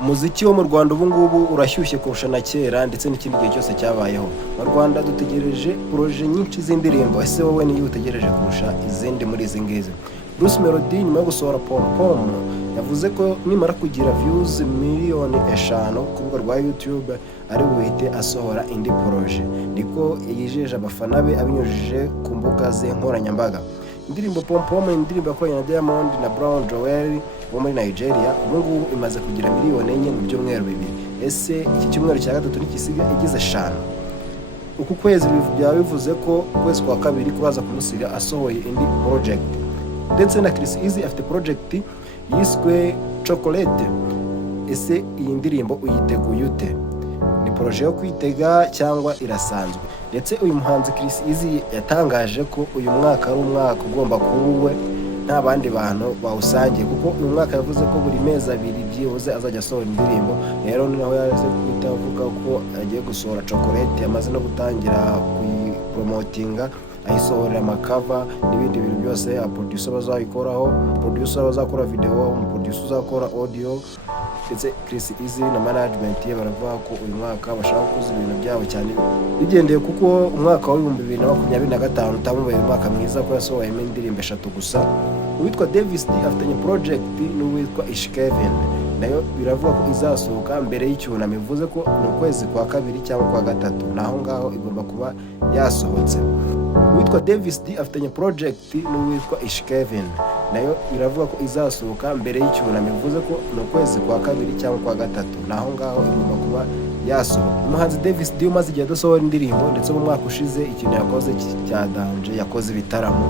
Umuziki wo mu Rwanda ubu ngubu urashyushye kurusha na kera ndetse n'ikindi gihe cyose cyabayeho. Mu Rwanda dutegereje proje nyinshi z'indirimbo. Ese wowe niyo utegereje kurusha izindi muri izi ngizi? Bruce Melody nyuma yo gusohora Pom Pom yavuze ko nimara kugira views miliyoni 5 ku rubuga rwa YouTube ari buhite asohora indi proje. Niko yijeje abafana be abinyujije ku mbuga ze nkoranyambaga. Indirimbo Pom Pom indirimbo yakoranye na Diamond na Brown Joel wo muri Nigeria ubu ngubu imaze kugira miliyoni 4 mu byumweru bibiri. Ese iki cyumweru cya gatatu nikisiga igize 5. Uku kwezi byaba bivuze ko kwezi kwa kabiri kubaza kumusiga asohoye indi project. Ndetse na Chris Easy afite project yiswe Chocolate. Ese iyi ndirimbo uyiteguye ute? Ni proje yo kwitega cyangwa irasanzwe? Ndetse uyu muhanzi Chris Easy yatangaje ko uyu mwaka ari umwaka ugomba kuba uwe nta bandi bantu bawusangiye, kuko uyu mwaka yavuze ko buri mezi abiri byibuze azajya asohora indirimbo. Rero naho yaje kwita avuga ko agiye gusohora Chocolate, yamaze no gutangira kuyipromotinga ayisohorera amakava n'ibindi bintu byose. Producer bazayikoraho, producer bazakora video, producer uzakora audio, ndetse Chris Easy na management ye baravuga ko uyu mwaka bashaka kuza ibintu byabo cyane bigendeye kuko umwaka wa 2025 utamubaye umwaka mwiza ko yasohoyemo indirimbo 3 gusa. Uwitwa Davis D afitanye project n'uwitwa Ish Kevin, nayo biravuga ko izasohoka mbere y'icyunamo, bivuze ko mu kwezi kwa kabiri cyangwa kwa gatatu naho ngaho igomba kuba yasohotse. Uwitwa Davis D afitanye project n'uwitwa Ish Kevin, nayo biravuga ko izasohoka mbere y'icyunamo, bivuze ko mu kwezi kwa kabiri cyangwa kwa gatatu naho ngaho igomba kuba yasohoka. Umuhanzi Davis D umaze igihe adasohora indirimbo, ndetse mu mwaka ushize ikintu yakoze cya danje, yakoze ibitaramo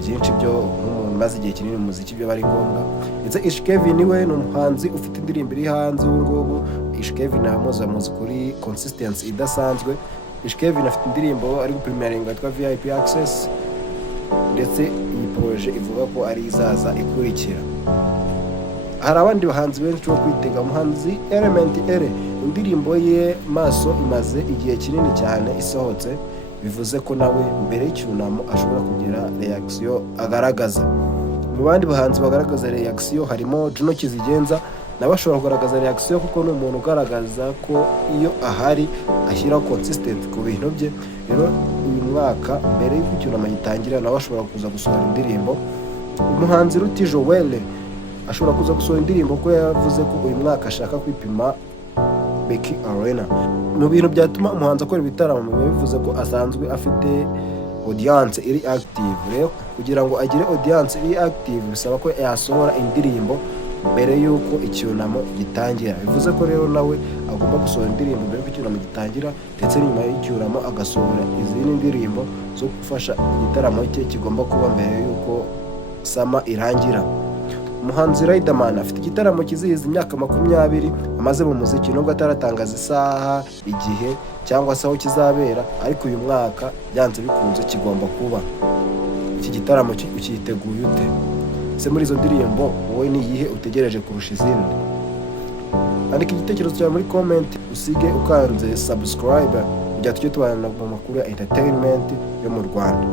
byinshi byo nk'umuntu maze igihe kinini mu muziki byo bari ngombwa. Ndetse Ish Kevin we ni umuhanzi ufite indirimbo iri hanze ubu ngubu. Ish Kevin amuzi kuri consistency idasanzwe. Ish Kevin afite indirimbo ari gupremieringa yitwa VIP Access, ndetse iyi proje ivuga ko ari izaza ikurikira. Hari abandi bahanzi benshi bo kwitega. Umuhanzi Element Ere indirimbo ye Maso imaze igihe kinini cyane isohotse, bivuze ko nawe mbere y'icyunamo ashobora kugira reaction agaragaza. Mu bandi bahanzi bagaragaza reaction harimo Juno Kizigenza, nawe ashobora kugaragaza reaction kuko ni umuntu ugaragaza ko iyo ahari ashyiraho consistent ku bintu bye. Rero uyu mwaka mbere y'uko icyunamo gitangira nawe ashobora kuza gusohora indirimbo. Umuhanzi Ruti Joel ashobora kuza gusohora indirimbo ko yavuze ko uyu mwaka ashaka kwipima Becky Arena. Mu bintu byatuma umuhanzi akora ibitaramo bivuze ko asanzwe afite audience iri active. Rero kugira ngo agire audience iri active bisaba ko yasohora indirimbo mbere y'uko icyunamo gitangira. Bivuze ko rero nawe agomba gusohora indirimbo mbere y'uko icyunamo gitangira, ndetse nyuma y'icyunamo agasohora izindi ndirimbo zo gufasha igitaramo cye kigomba kuba mbere y'uko sama irangira. Umuhanzi Riderman afite igitaramo kizihiza imyaka 20 amaze mu muziki, nubwo ataratangaza isaha, igihe cyangwa se aho kizabera, ariko uyu mwaka byanze bikunze kigomba kuba. Iki gitaramo ukiteguye ute? Se muri izo ndirimbo wowe ni iyihe utegereje kurusha izindi? Andika igitekerezo cyawe muri comment, usige ukanze subscribe kugira tujye tubana mu makuru ya entertainment yo mu Rwanda.